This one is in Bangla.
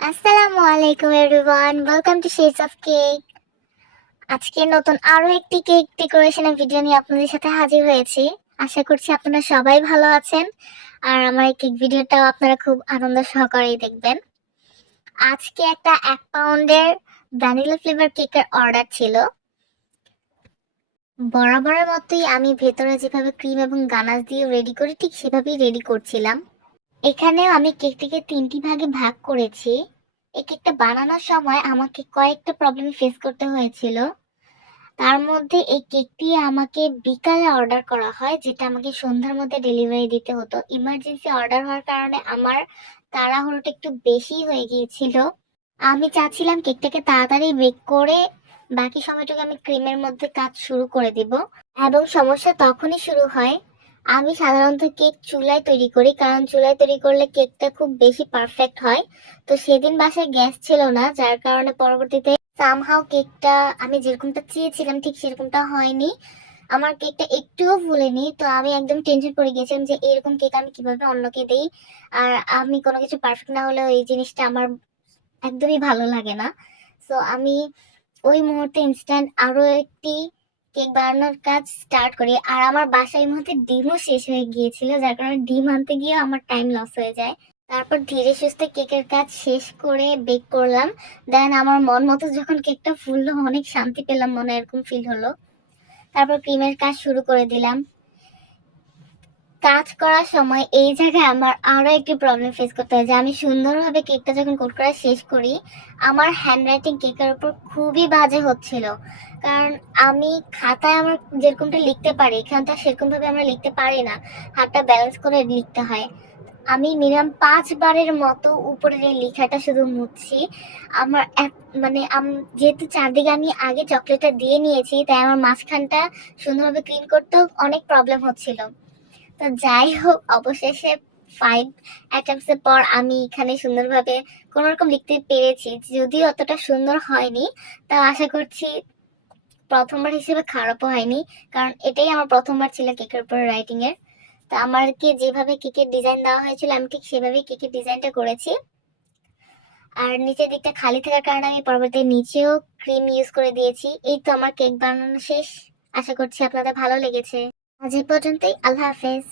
আসসালামু আলাইকুম everyone, welcome to shades of cake. আজকে নতুন আরো একটি কেক ডেকোরেশনের ভিডিও নিয়ে আপনাদের সাথে হাজির হয়েছি। আশা করছি আপনারা সবাই ভালো আছেন আর আমার এই কেক ভিডিওটাও আপনারা খুব আনন্দ সহকারেই দেখবেন। আজকে একটা 1 পাউন্ডের ভ্যানিলা ফ্লেভার কেকের অর্ডার ছিল। বরাবরের মতোই আমি ভেতরে যেভাবে ক্রিম এবং গানাশ দিয়ে রেডি করি ঠিক সেভাবেই রেডি করছিলাম। এখানেও আমি কেকটিকে 3টি ভাগে ভাগ করেছি। এই কেকটা বানানোর সময় আমাকে কয়েকটা প্রবলেম ফেস করতে হয়েছিল। তার মধ্যে এই কেকটি আমাকে বিকালে অর্ডার করা হয়, যেটা আমাকে সন্ধ্যার মধ্যে ডেলিভারি দিতে হতো। ইমার্জেন্সি অর্ডার হওয়ার কারণে আমার তাড়াহুড়োটা একটু বেশি হয়ে গিয়েছিল। আমি চাচ্ছিলাম কেকটাকে তাড়াতাড়ি বেক করে বাকি সময়টুকু আমি ক্রিমের মধ্যে কাজ শুরু করে দিব। এবং সমস্যা তখনই শুরু হয়, আমি সাধারণত কেক চুলায় তৈরি করি, কারণ চুলায় তৈরি করলে কেকটা খুব বেশি পারফেক্ট হয়। তো সেদিন বাসায় গ্যাস ছিল না, যার কারণে পরবর্তীতে সামহাও কেকটা আমি যেরকমটা চেয়েছিলাম ঠিক সেরকমটা হয়নি। আমার কেকটা একটুও ফুলেনি। তো আমি একদম টেনশন পড়ে গিয়েছিলাম যে এরকম কেক আমি কিভাবে অন্যকে দেই। আর আমি কোনো কিছু পারফেক্ট না হলেও এই জিনিসটা আমার একদমই ভালো লাগে না। সো আমি ওই মুহূর্তে ইনস্ট্যান্ট আরো একটি কেক বানানোর কাজ স্টার্ট করি। আর আমার বাসায় এই মুহূর্তে ডিমও শেষ হয়ে গিয়েছিল, যার কারণে ডিম আনতে গিয়ে আমার টাইম লস হয়ে যায়। তারপর ধীরে সুস্থে কেকের কাজ শেষ করে বেক করলাম। দেন আমার মন মতো যখন কেকটা ফুললো অনেক শান্তি পেলাম, মনে এরকম ফিল হলো। তারপর ক্রিমের কাজ শুরু করে দিলাম। কাজ করার সময় এই জায়গায় আমার আরো একটি প্রবলেম ফেস করতে হয় যে আমি সুন্দরভাবে কেকটা যখন কোট করা শেষ করি, আমার হ্যান্ডরাইটিং কেকের উপর খুবই বাজে হচ্ছিল। কারণ আমি খাতায় আমার যেরকমটা লিখতে পারি এখানে তো সেরকম ভাবে আমরা লিখতে পারি না, হাতটা ব্যালেন্স করে লিখতে হয়। আমি মিনিমাম 5 বারের মতো উপরের এই লেখাটা শুধু মুছছি। আমার মানে যেহেতু চারদিকে আমি আগে চকলেটটা দিয়ে নিয়েছি, তাই আমার মাঝখানটা সুন্দরভাবে ক্লিন করতেও অনেক প্রবলেম হচ্ছিল। তো যাই হোক, অবশেষে 5 অ্যাটেম্পস এর পর আমি এখানে সুন্দরভাবে কোনোরকম লিখতে পেরেছি। যদিও অতটা সুন্দর হয়নি, তা আশা করছি প্রথমবার হিসেবে খারাপও হয়নি, কারণ এটাই আমার প্রথমবার ছিল কেকের উপর রাইটিং এর। তো আমাকে যেভাবে কেকের ডিজাইন দেওয়া হয়েছিল আমি ঠিক সেভাবেই কেকের ডিজাইনটা করেছি। আর নিচের দিকটা খালি থাকার কারণে আমি পরবর্তীতে নিচেও ক্রিম ইউজ করে দিয়েছি। এই তো আমার কেক বানানো শেষ। আশা করছি আপনাদের ভালো লেগেছে। আজ এই পর্যন্তই। আল্লাহ হাফেজ।